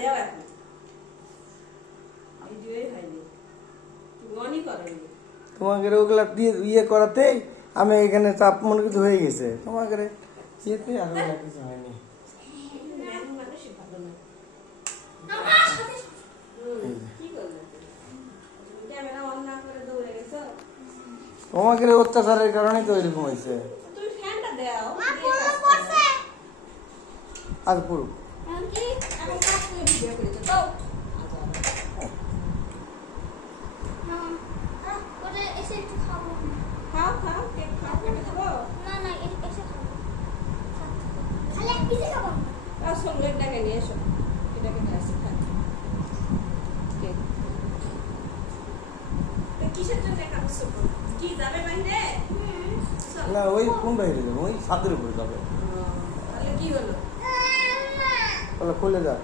দেও এখন ভিডিওই হয়নি তুমি অনই করনি তোমাকে ওগুলা দিয়ে ইয়ে করাতেই আমি এখানে চাপ মনে কিছু হয়ে গেছে তোমাকে ইয়েতে আর ওগুলা কিছু হয়নি মানুষই ভালো না কি করলে তুমি ক্যামেরা অন না করে দৌড়ে গেছো তোমাকে অত্যাচারের কারণেই তো এরকম হয়েছে তুমি ফ্যানটা দাও আর পুরো এখন কাজ করে ভিডিও করেছো তো খাও খাও কেক খাও কেটে খাবো সঙ্গে ডাকে নিয়ে এসো এটাকে নিয়ে আসি খা কেক কিসের জন্য খাচ্ছো কি যাবে বাইরে না ওই কোন বাইরে যাবে ওই ছাদের উপরে যাবে তাহলে কি হলো তাহলে খুলে যা